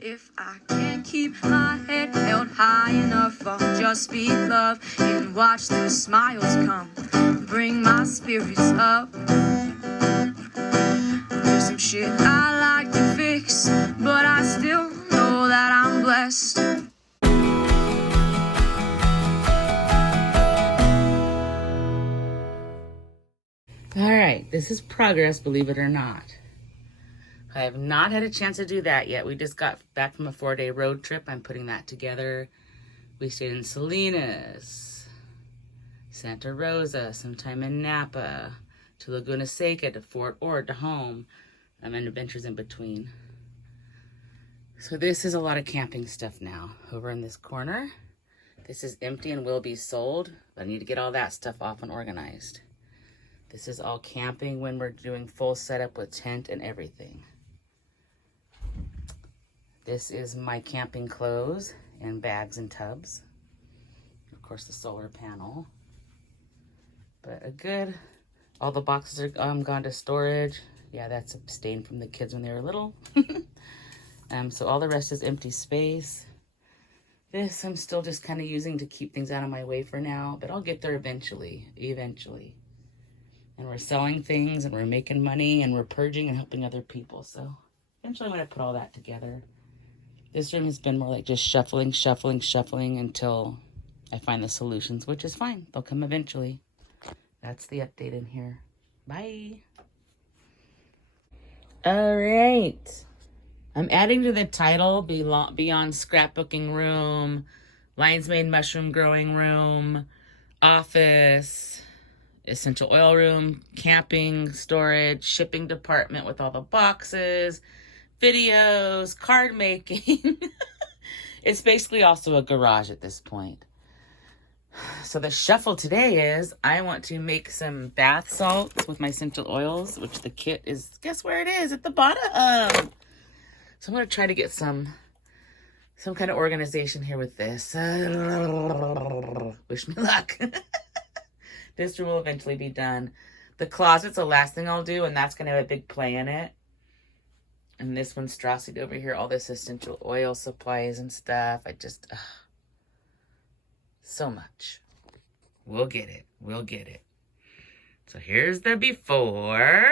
If I can't keep my head held high enough, I'll just speak love and watch the smiles come, bring my spirits up. There's some shit I like to fix, but I still know that I'm blessed. All right, this is progress, believe it or not. I have not had a chance to do that yet. We just got back from a 4-day road trip. I'm putting that together. We stayed in Salinas, Santa Rosa, some time in Napa, to Laguna Seca, to Fort Ord, to home, and adventures in between. So this is a lot of camping stuff now. Over in this corner, this is empty and will be sold, but I need to get all that stuff off and organized. This is all camping when we're doing full setup with tent and everything. This is my camping clothes and bags and tubs. Of course, the solar panel. But all the boxes are gone to storage. Yeah, that's a stain from the kids when they were little. So all the rest is empty space. This I'm still just kind of using to keep things out of my way for now, but I'll get there eventually. And we're selling things and we're making money and we're purging and helping other people. So eventually I'm going to put all that together. This room has been more like just shuffling until I find the solutions, which is fine. They'll come eventually. That's the update in here. Bye. All right. I'm adding to the title Beyond Scrapbooking Room, Lion's Mane Mushroom Growing Room, Office, Essential Oil Room, Camping, Storage, Shipping Department with all the boxes, videos, card making. It's basically also a garage at this point. So the shuffle today is I want to make some bath salts with my essential oils, which the kit is, guess where it is? At the bottom. So I'm going to try to get some kind of organization here with this. Wish me luck. This room will eventually be done. The closet's the last thing I'll do, and that's going to have a big play in it. And this one's Straussied over here, all this essential oil supplies and stuff. So much. We'll get it. So here's the before.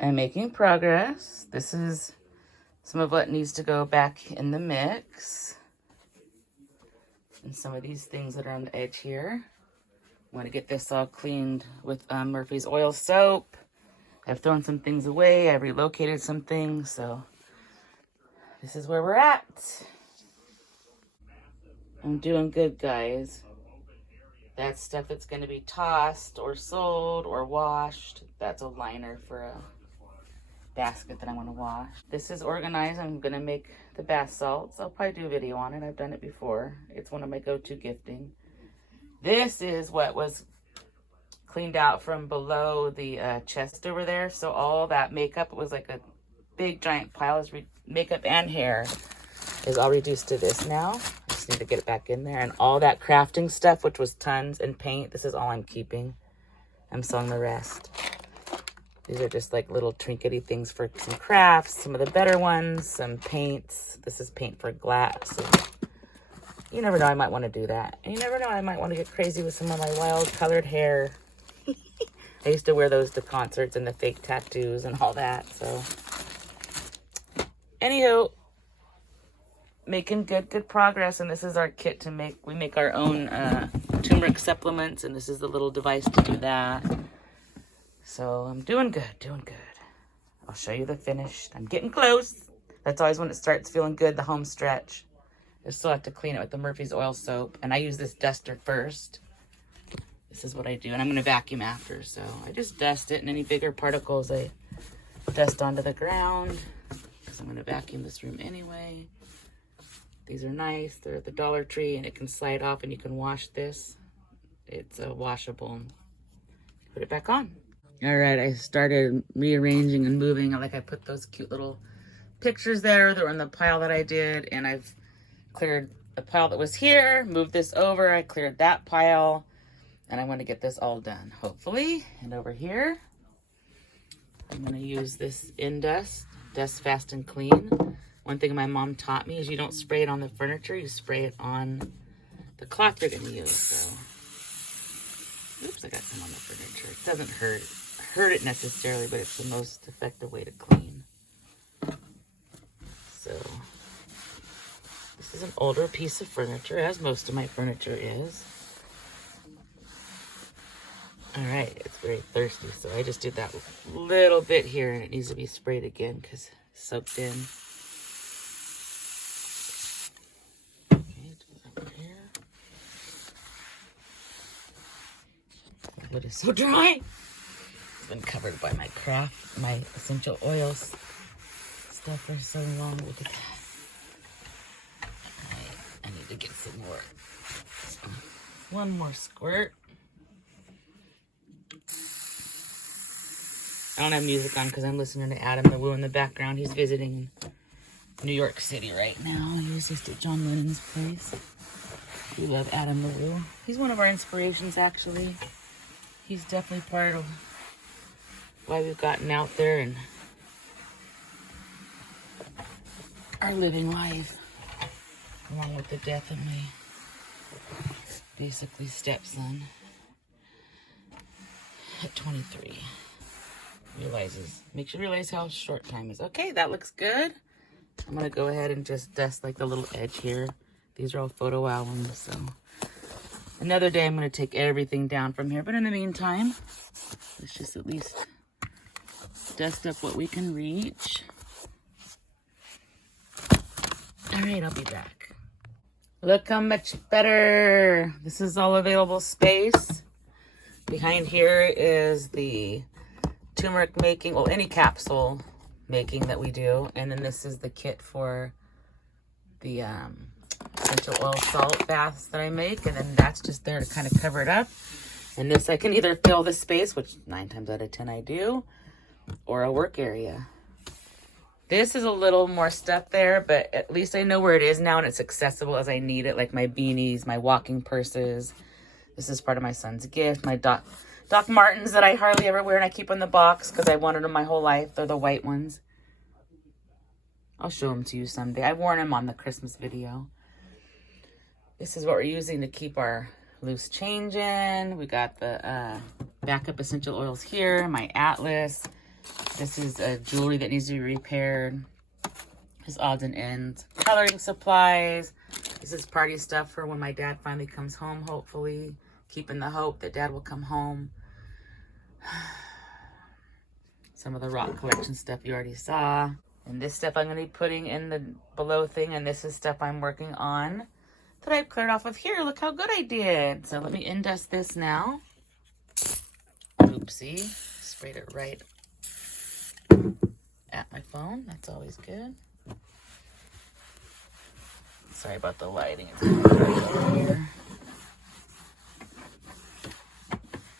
I'm making progress. This is some of what needs to go back in the mix. And some of these things that are on the edge here. I want to get this all cleaned with Murphy's oil soap. I've thrown some things away. I've relocated some things. So this is where we're at. I'm doing good, guys. That's stuff that's going to be tossed or sold or washed. That's a liner for a basket that I want to wash. This is organized. I'm going to make the bath salts. I'll probably do a video on it. I've done it before. It's one of my go-to gifting. This is what was cleaned out from below the chest over there. So all that makeup, it was like a big giant pile of makeup and hair, is all reduced to this now. I just need to get it back in there. And all that crafting stuff, which was tons, and paint, this is all I'm keeping. I'm selling the rest. These are just like little trinkety things for some crafts, some of the better ones, some paints. This is paint for glass. And you never know, I might want to do that. And you never know, I might want to get crazy with some of my wild colored hair. I used to wear those to concerts and the fake tattoos and all that. So, anywho, making good progress. And this is our kit to make. We make our own turmeric supplements, and this is the little device to do that. So I'm doing good. I'll show you the finished. I'm getting close. That's always when it starts feeling good, the home stretch. I still have to clean it with the Murphy's oil soap, and I use this duster first. This is what I do, and I'm going to vacuum after. So I just dust it, and any bigger particles I dust onto the ground, because I'm going to vacuum this room anyway. These are nice. They're at the Dollar Tree, and it can slide off, and you can wash this. It's washable. Put it back on. All right, I started rearranging and moving. I put those cute little pictures there that were in the pile that I did, and I've cleared the pile that was here, moved this over. I cleared that pile, and I want to get this all done, hopefully. And over here, I'm going to use this Indust dust fast and clean. One thing my mom taught me is you don't spray it on the furniture, you spray it on the cloth you're going to use. So, oops, I got some on the furniture. It doesn't hurt it necessarily, but it's the most effective way to clean. So, this is an older piece of furniture, as most of my furniture is. All right, it's very thirsty, so I just did that little bit here, and it needs to be sprayed again because it's soaked in. Okay, do that one here. The wood is so dry. It's been covered by my essential oils stuff for so long. Look at that. All right, I need to get some more. One more squirt. I don't have music on because I'm listening to Adam LaWoo in the background. He's visiting New York City right now. He was just at John Lennon's place. We love Adam LaWoo. He's one of our inspirations, actually. He's definitely part of why we've gotten out there and are living life, along with the death of my basically stepson at 23. Makes you realize how short time is. Okay, that looks good. I'm gonna go ahead and just dust like the little edge here. These are all photo albums, so another day I'm gonna take everything down from here. But in the meantime, let's just at least dust up what we can reach. All right, I'll be back. Look how much better. This is all available space. Behind here is the turmeric making, well, any capsule making that we do. And then this is the kit for the essential oil salt baths that I make. And then that's just there to kind of cover it up. And this, I can either fill the space, which 9 times out of 10 I do, or a work area. This is a little more stuff there, but at least I know where it is now and it's accessible as I need it, like my beanies, my walking purses. This is part of my son's gift, my Doc Martens that I hardly ever wear and I keep in the box because I wanted them my whole life. They're the white ones. I'll show them to you someday. I've worn them on the Christmas video. This is what we're using to keep our loose change in. We got the backup essential oils here, my atlas. This is jewelry that needs to be repaired. His odds and ends. Coloring supplies. This is party stuff for when my dad finally comes home, hopefully. Keeping the hope that dad will come home. Some of the rock collection stuff you already saw. And this stuff I'm going to be putting in the below thing. And this is stuff I'm working on that I've cleared off of here. Look how good I did. So let me indust this now. Oopsie. Sprayed it right at my phone. That's always good. Sorry about the lighting. It's kind of bright over here.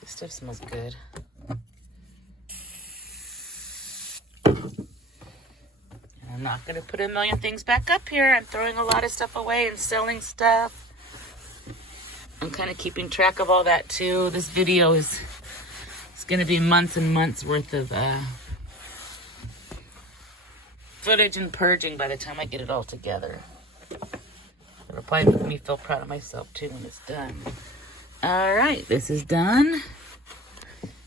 This stuff smells good. I'm not going to put a million things back up here. I'm throwing a lot of stuff away and selling stuff. I'm kind of keeping track of all that too. This video is going to be months and months worth of footage and purging by the time I get it all together. It'll probably make me feel proud of myself too when it's done. All right, this is done.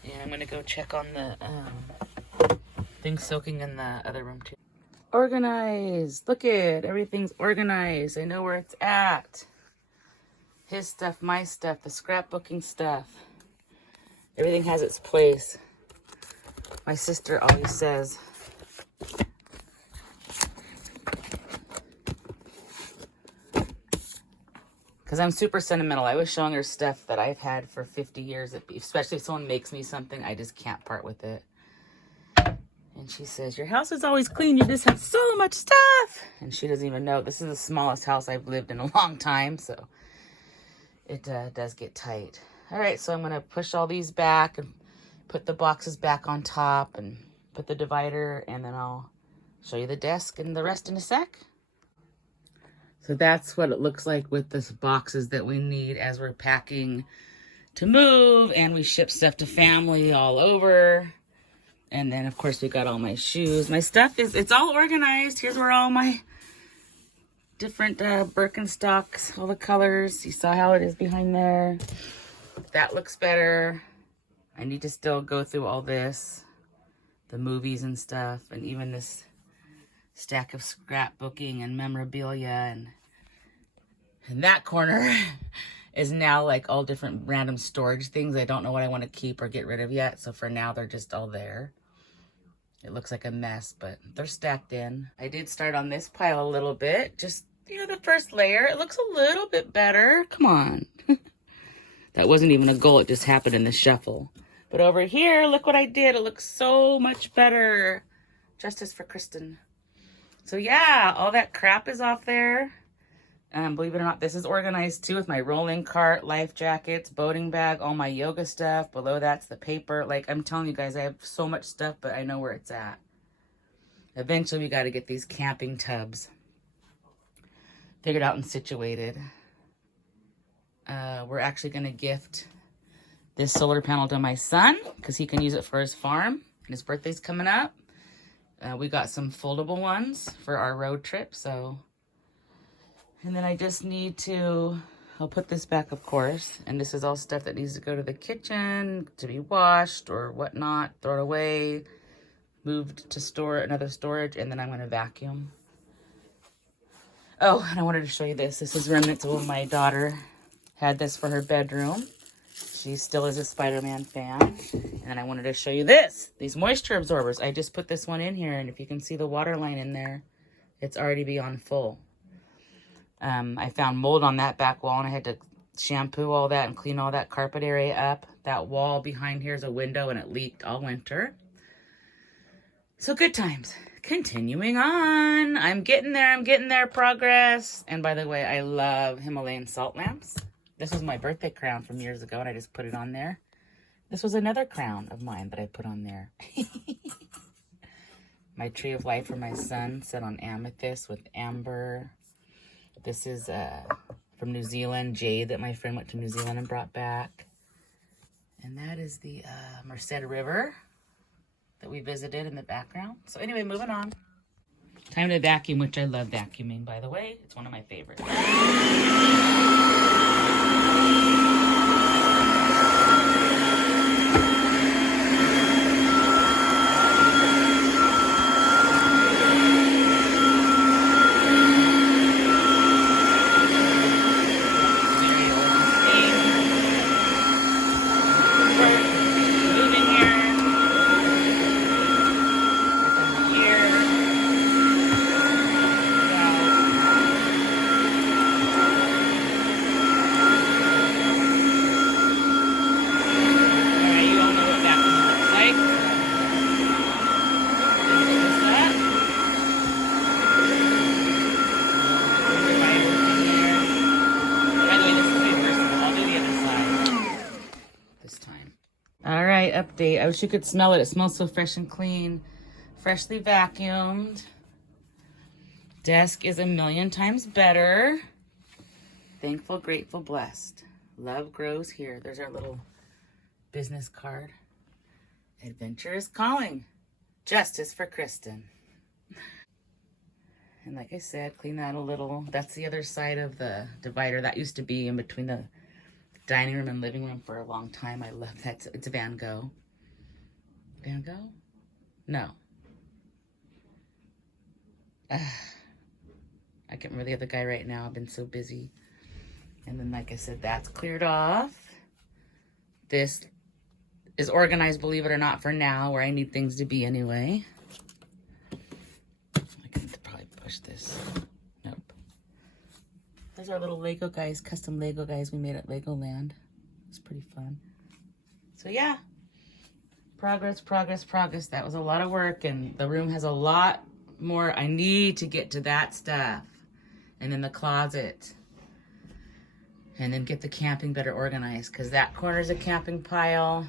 And I'm going to go check on the things soaking in the other room too. Organized. Look it. Everything's organized. I know where it's at. His stuff, my stuff, the scrapbooking stuff. Everything has its place. My sister always says, because I'm super sentimental. I was showing her stuff that I've had for 50 years. Especially if someone makes me something, I just can't part with it. And she says, your house is always clean. You just have so much stuff. And she doesn't even know. This is the smallest house I've lived in a long time. So it does get tight. All right, so I'm going to push all these back and put the boxes back on top and put the divider. And then I'll show you the desk and the rest in a sec. So that's what it looks like with the boxes that we need as we're packing to move. And we ship stuff to family all over. And then, of course, we got all my shoes. My stuff it's all organized. Here's where all my different Birkenstocks, all the colors. You saw how it is behind there. That looks better. I need to still go through all this, the movies and stuff, and even this stack of scrapbooking and memorabilia. And that corner is now like all different random storage things. I don't know what I want to keep or get rid of yet. So for now, they're just all there. It looks like a mess, but they're stacked in. I did start on this pile a little bit. Just, you know, the first layer. It looks a little bit better. Come on. That wasn't even a goal. It just happened in the shuffle. But over here, look what I did. It looks so much better. Justice for Kristen. So yeah, all that crap is off there. Believe it or not, this is organized too with my rolling cart, life jackets, boating bag, all my yoga stuff. Below that's the paper. Like, I'm telling you guys, I have so much stuff, but I know where it's at. Eventually, we got to get these camping tubs figured out and situated. We're actually going to gift this solar panel to my son because he can use it for his farm. And his birthday's coming up. We got some foldable ones for our road trip, so... And then I just need to, I'll put this back, of course. And this is all stuff that needs to go to the kitchen to be washed or whatnot, throw it away, moved to store another storage, and then I'm going to vacuum. Oh, and I wanted to show you this. This is remnants of when my daughter had this for her bedroom. She still is a Spider-Man fan. And then I wanted to show you this, these moisture absorbers. I just put this one in here, and if you can see the water line in there, it's already beyond full. I found mold on that back wall, and I had to shampoo all that and clean all that carpet area up. That wall behind here is a window, and it leaked all winter. So good times. Continuing on. I'm getting there, progress. And by the way, I love Himalayan salt lamps. This was my birthday crown from years ago, and I just put it on there. This was another crown of mine that I put on there. My tree of life for my son set on amethyst with amber. This is from New Zealand, jade that my friend went to New Zealand and brought back. And that is the Merced River that we visited in the background. So anyway, moving on. Time to vacuum, which I love vacuuming, by the way. It's one of my favorites. Update. I wish you could smell it. It smells so fresh and clean. Freshly vacuumed. Desk is a million times better. Thankful, grateful, blessed. Love grows here. There's our little business card. Adventure is calling. Justice for Kristen. And like I said, clean that a little. That's the other side of the divider. That used to be in between the dining room and living room for a long time. I love that. It's a Van Gogh. Van Gogh? No. I can't remember the other guy right now. I've been so busy. And then, like I said, that's cleared off. This is organized, believe it or not, for now, where I need things to be anyway. I can probably push this. Nope. Those are little Lego guys, custom Lego guys we made at Legoland. It's pretty fun. So yeah, progress, progress, progress. That was a lot of work, and the room has a lot more. I need to get to that stuff. And then the closet. And then get the camping better organized, because that corner is a camping pile.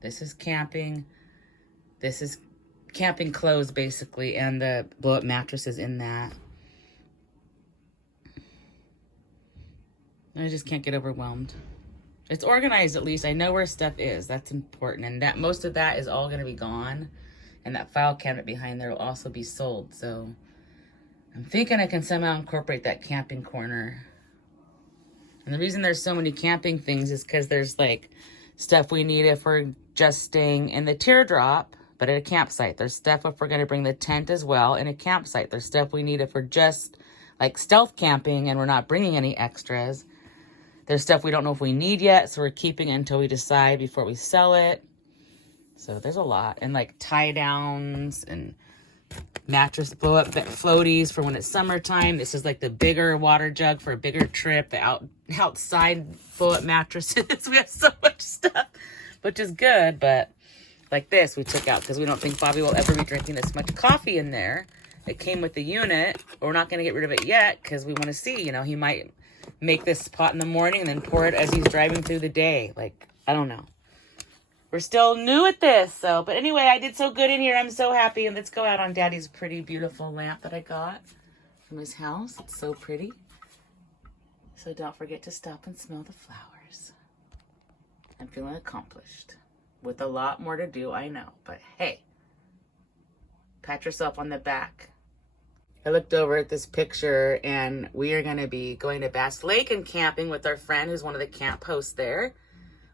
This is camping. This is camping clothes, basically, and the blow-up mattress is in that. I just can't get overwhelmed. It's organized, at least. I know where stuff is. That's important. And that most of that is all going to be gone. And that file cabinet behind there will also be sold. So I'm thinking I can somehow incorporate that camping corner. And the reason there's so many camping things is because there's like stuff we need if we're just staying in the teardrop, but at a campsite. There's stuff if we're going to bring the tent as well in a campsite. There's stuff we need if we're just like stealth camping and we're not bringing any extras. There's stuff we don't know if we need yet, so we're keeping it until we decide before we sell it. So there's a lot. And like tie downs and mattress blow up floaties for when it's summertime. This is like the bigger water jug for a bigger trip. The outside blow up mattresses. We have so much stuff, which is good. But like this, we took out because we don't think Bobby will ever be drinking this much coffee in there. It came with the unit, but we're not going to get rid of it yet because we want to see. You know, he might make this pot in the morning and then pour it as he's driving through the day. Like, I don't know. We're still new at this, so, but anyway, I did so good in here. I'm so happy. And let's go out on Daddy's pretty, beautiful lamp that I got from his house. It's so pretty. So don't forget to stop and smell the flowers. I'm feeling accomplished with a lot more to do, I know. But hey, pat yourself on the back. I looked over at this picture, and we are going to be going to Bass Lake and camping with our friend who's one of the camp hosts there.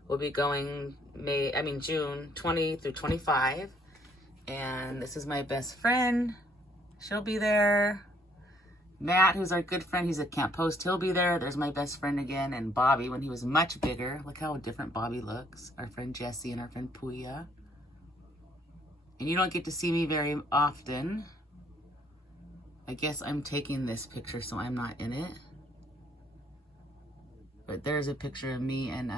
We'll be going June 20 through 25. And this is my best friend. She'll be there. Matt, who's our good friend, he's a camp host. He'll be there. There's my best friend again. And Bobby, when he was much bigger. Look how different Bobby looks. Our friend Jessie and our friend Puya. And you don't get to see me very often. I guess I'm taking this picture, so I'm not in it. But there's a picture of me and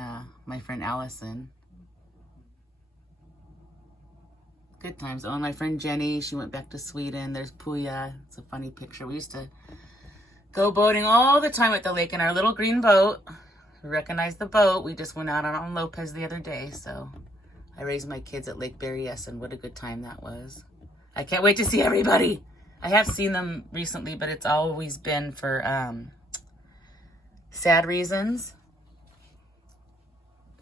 my friend Allison. Good times. Oh, and my friend Jenny, she went back to Sweden. There's Puya. It's a funny picture. We used to go boating all the time at the lake in our little green boat. We recognize the boat. We just went out on Lopez the other day. So I raised my kids at Lake Berryessa, and what a good time that was. I can't wait to see everybody. I have seen them recently, but it's always been for sad reasons.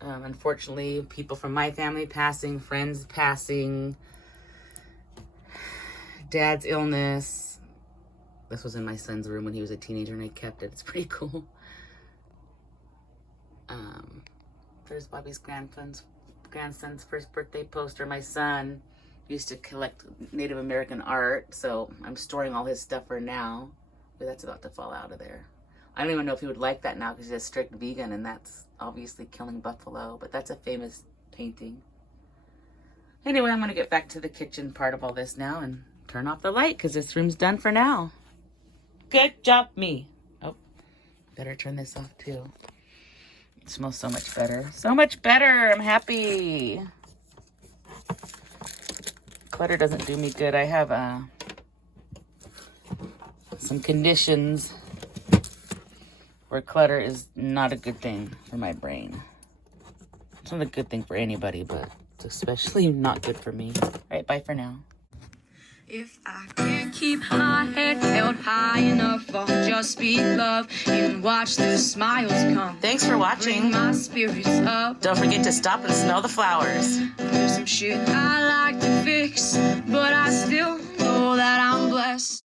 Unfortunately, people from my family passing, friends passing, Dad's illness. This was in my son's room when he was a teenager and I kept it. It's pretty cool. There's Bobby's grandson's first birthday poster. My son used to collect Native American art, so I'm storing all his stuff for now. But that's about to fall out of there. I don't even know if he would like that now because he's a strict vegan, and that's obviously killing buffalo, but that's a famous painting. Anyway, I'm going to get back to the kitchen part of all this now and turn off the light because this room's done for now. Good job, me. Oh, better turn this off too. It smells so much better. So much better. I'm happy. Clutter doesn't do me good. I have some conditions where clutter is not a good thing for my brain. It's not a good thing for anybody, but it's especially not good for me. All right, bye for now. If I can't keep my head held high enough, I'll just be love and watch the smiles come. Thanks for watching. Bring my spirits up. Don't forget to stop and smell the flowers. There's some shit I like to fix, but I still know that I'm blessed.